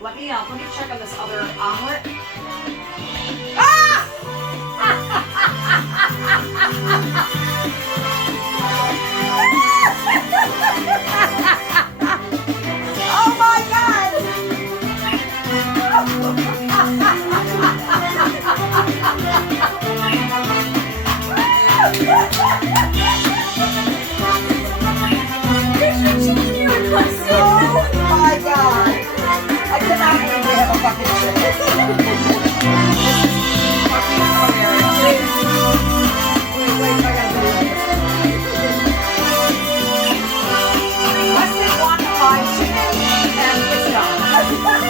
Let me check on this other omelet. Ah! Oh my God! Oh my God! I cannot believe we have a fucking chicken.